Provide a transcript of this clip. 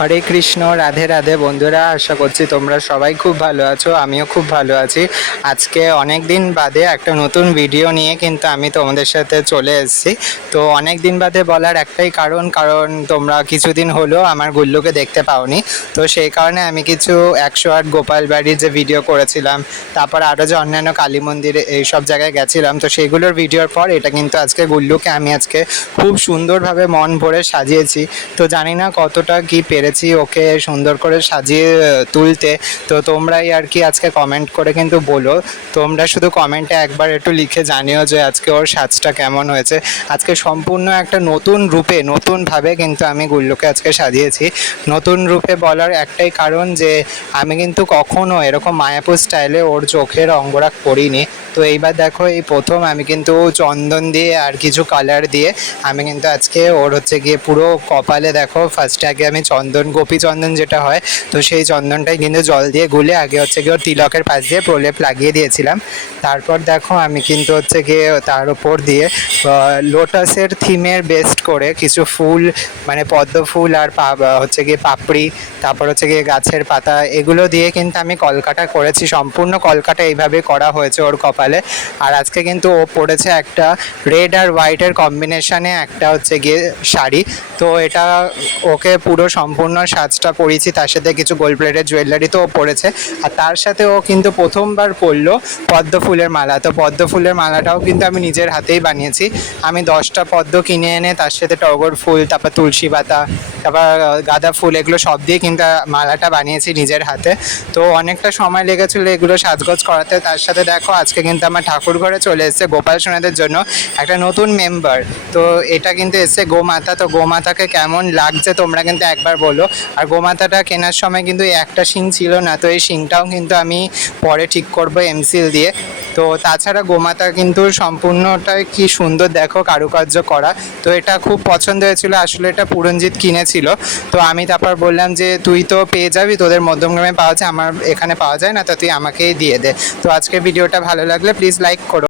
হরে কৃষ্ণ, রাধে রাধে। বন্ধুরা, আশা করছি তোমরা সবাই খুব ভালো আছো, আমিও খুব ভালো আছি। আজকে অনেক দিন বাদে একটা নতুন ভিডিও নিয়ে কিন্তু আমি তোমাদের সাথে চলে এসেছি। তো অনেক দিন বাদে বলার একটাই কারণ কারণ তোমরা কিছুদিন হলো আমার গুল্লুকে দেখতে পাওনি। তো সেই কারণে আমি কিছু একশো আট গোপাল বাড়ির যে ভিডিও করেছিলাম, তারপর আরও যে অন্যান্য কালী মন্দিরে এইসব জায়গায় গেছিলাম, তো সেইগুলোর ভিডিওর পর এটা কিন্তু আজকে গুল্লুকে আমি আজকে খুব সুন্দরভাবে মন ভরে সাজিয়েছি। তো জানি না কতটা কি পেরেছি ওকে সুন্দর করে সাজিয়ে তুলতে। তো তোমরাই আর কি আজকে কমেন্ট করে কিন্তু বলো। তোমরা শুধু কমেন্টে একবার একটু লিখে জানিও যে আজকে ওর সাজটা কেমন হয়েছে। আজকে সম্পূর্ণ একটা নতুন রূপে নতুনভাবে কিন্তু আমি গুল্লুকে আজকে সাজিয়েছি। নতুন রূপে বলার একটাই কারণ যে আমি কিন্তু কখনো এরকম মায়াপুর স্টাইলে ওর চোখের অঙ্গরাগ করিনি তো এইবার দেখো, এই প্রথম আমি কিন্তু চন্দন দিয়ে আর কিছু কালার দিয়ে আমি কিন্তু আজকে ওর হচ্ছে গিয়ে পুরো কপালে দেখো ফার্স্টে আগে আমি চন্দন গোপী চন্দন যেটা হয়, তো সেই চন্দনটাই কিন্তু জল দিয়ে গুলে আগে হচ্ছে গিয়ে তিলকের পাশ দিয়ে প্রলেপ লাগিয়ে দিয়েছিলাম। তারপর দেখো আমি কিন্তু হচ্ছে গিয়ে তার উপর দিয়ে লোটাসের থিমের বেস্ট করে কিছু ফুল মানে পদ্ম ফুল আর হচ্ছে গিয়ে পাপড়ি, তারপর হচ্ছে গিয়ে গাছের পাতা, এগুলো দিয়ে কিন্তু আমি কলকাটা করেছি। সম্পূর্ণ কলকাটা এইভাবে করা হয়েছে ওর কপালে। আর আজকে কিন্তু ও পড়েছে একটা রেড আর হোয়াইটের কম্বিনেশনে একটা হচ্ছে গিয়ে শাড়ি। তো এটা ওকে পুরো সম্পূর্ণ সাজটা পরিয়েছি, তার সাথে কিছু গোল্ড প্লেটের জুয়েলারি তো পরেছে। আর তার সাথে ও কিন্তু প্রথমবার পরলো পদ্ম ফুলের মালা। তো পদ্ম ফুলের মালাটাও কিন্তু আমি নিজের হাতেই বানিয়েছি। আমি দশটা পদ্ম কিনে এনে তার সাথে টগর ফুল, তারপর তুলসী পাতা, তারপর গাঁদা ফুল এগুলো সব দিয়ে কিন্তু মালাটা বানিয়েছি নিজের হাতে। তো অনেকটা সময় লেগেছিল এগুলো সাজগোজ করাতে। তার সাথে দেখো, আজকে কিন্তু আমার ঠাকুর ঘরে চলে এসেছে গোপাল সোনাদের জন্য একটা নতুন মেম্বার তো এটা কিন্তু এসছে গোমাতা। তো গোমাতাকে কেমন লাগছে তোমরা কিন্তু একবার বলো আর গোমাতাটা কেনার সময় কিন্তু একটা শিং ছিল না, তো এই শিংটাও কিন্তু আমি পরে ঠিক করব এমসিল দিয়ে। তো তাছাড়া গোমাতা কিন্তু সম্পূর্ণটাই কি সুন্দর দেখো কারুকার্য করা। তো এটা খুব পছন্দ হয়েছিল, আসলে এটা পুরঞ্জিত কিনেছিল। তো আমি তারপর বললাম যে, তুই তো পেয়ে যাবি, তোদের মধ্যমগ্রামে পাওয়া যায়, আমার এখানে পাওয়া যায় না, তো তুই আমাকেই দিয়ে দে। তো আজকে ভিডিওটা ভালো লাগলে প্লিজ লাইক করো।